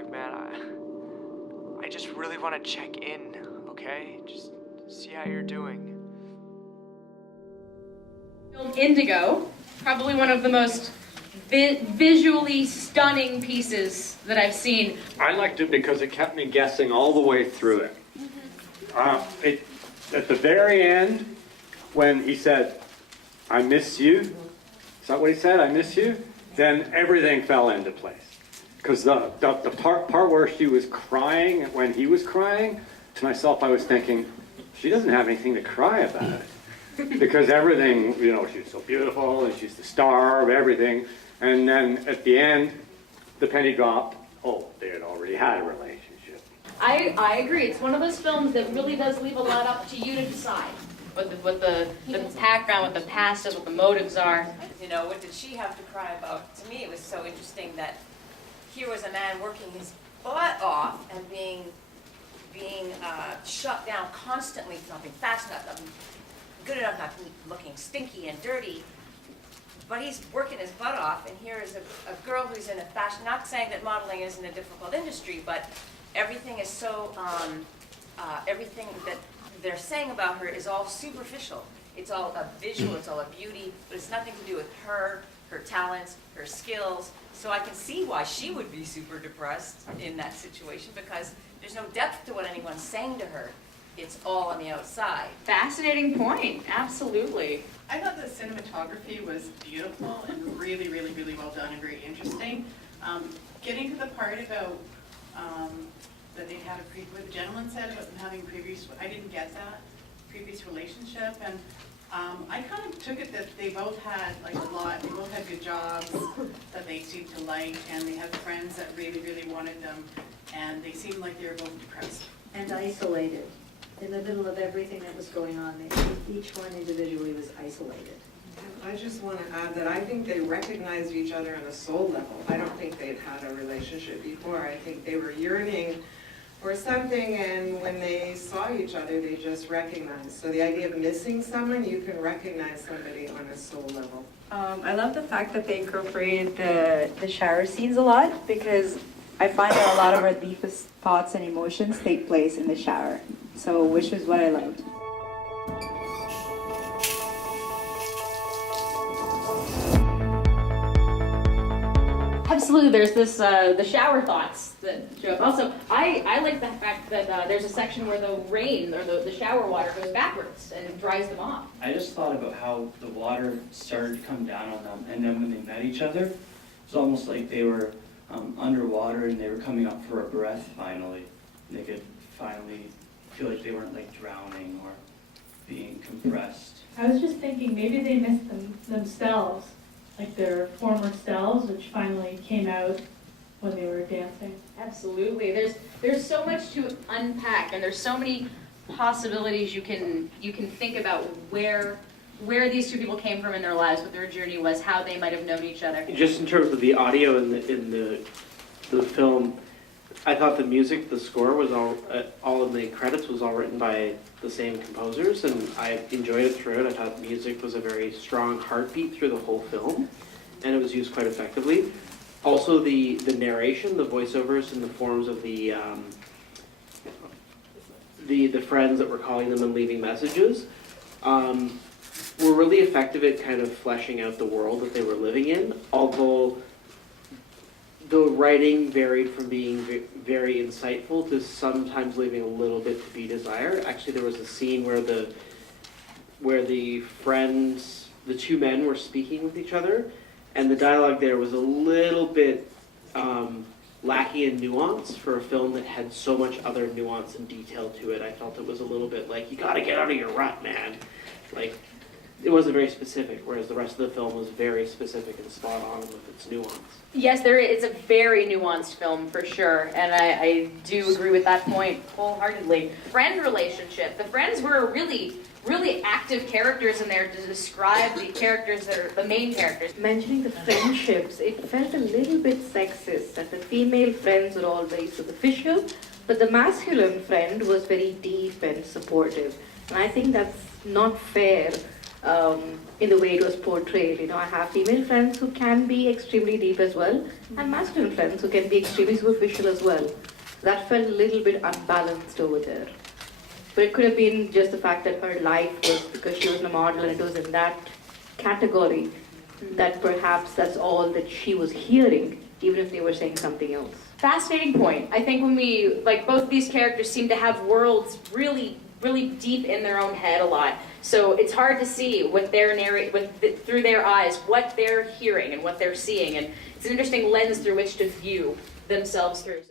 look, man, I just really want to check in, okay? Just see how you're doing. INDIGO, probably one of the most visually stunning pieces that I've seen. I liked it because it kept me guessing all the way through it. At the very end, when he said, "I miss you," is that what he said? "I miss you"? Then everything fell into place. Because the part where she was crying, when he was crying, to myself I was thinking, she doesn't have anything to cry about. Because everything, you know, she's so beautiful and she's the star of everything. And then at the end, the penny dropped. Oh, they had already had a relationship. I agree. It's one of those films that really does leave a lot up to you to decide. What the background, what the past is, what the motives are. You know, what did she have to cry about? To me, it was so interesting that here was a man working his butt off and being shut down constantly, nothing fast enough, nothing good enough, not looking stinky and dirty. But he's working his butt off, and here is a girl who's in a fashion, not saying that modeling isn't a difficult industry, but everything is so, everything that they're saying about her is all superficial. It's all a visual, it's all a beauty, but it's nothing to do with her talents, her skills. So I can see why she would be super depressed in that situation, because there's no depth to what anyone's saying to her. It's all on the outside. Fascinating point, absolutely. I thought the cinematography was beautiful and really, really, really well done and very interesting. Getting to the part about that they had what the gentleman said about them having previous, I didn't get that, previous relationship, and I kind of took it that they both had like a lot, they both had good jobs that they seemed to like, and they had friends that really, really wanted them, and they seemed like they were both depressed. And isolated. In the middle of everything that was going on, each one individually was isolated. I just want to add that I think they recognized each other on a soul level. I don't think they'd had a relationship before. I think they were yearning for something, and when they saw each other, they just recognized. So the idea of missing someone, you can recognize somebody on a soul level. I love the fact that they incorporated the shower scenes a lot, because I find that a lot of our deepest thoughts and emotions take place in the shower. So, which is what I loved. Absolutely, there's this, the shower thoughts that show up. Also, I like the fact that there's a section where the rain, or the shower water goes backwards and dries them off. I just thought about how the water started to come down on them, and then when they met each other, it was almost like they were underwater and they were coming up for a breath finally. And they could finally feel like they weren't like drowning or being compressed. I was just thinking maybe they missed themselves, like their former selves, which finally came out when they were dancing. Absolutely. There's so much to unpack, and there's so many possibilities you can think about where these two people came from in their lives, what their journey was, how they might have known each other. Just in terms of the audio in the film, I thought the music, the score was all in the credits was all written by the same composers, and I enjoyed it throughout. I thought music was a very strong heartbeat through the whole film, and it was used quite effectively. Also, the narration, the voiceovers in the forms of the friends that were calling them and leaving messages were really effective at kind of fleshing out the world that they were living in, although the writing varied from being very insightful to sometimes leaving a little bit to be desired. Actually, there was a scene where the friends, the two men, were speaking with each other, and the dialogue there was a little bit lacking in nuance for a film that had so much other nuance and detail to it. I felt it was a little bit like, you gotta get out of your rut, man. Like, it wasn't very specific, whereas the rest of the film was very specific and spot on with its nuance. Yes, it's a very nuanced film for sure, and I do agree with that point wholeheartedly. Friend relationship. The friends were really, really active characters in there to describe the characters that are the main characters. Mentioning the friendships, it felt a little bit sexist that the female friends were all very superficial, but the masculine friend was very deep and supportive. And I think that's not fair in the way it was portrayed. You know, I have female friends who can be extremely deep as well, and masculine friends who can be extremely superficial as well. That felt a little bit unbalanced over there. But it could have been just the fact that her life was, because she was a model and it was in that category, that perhaps that's all that she was hearing, even if they were saying something else. Fascinating point. I think when we, like, both these characters seem to have worlds really, really deep in their own head a lot. So it's hard to see what they're through their eyes, what they're hearing and what they're seeing. And it's an interesting lens through which to view themselves through.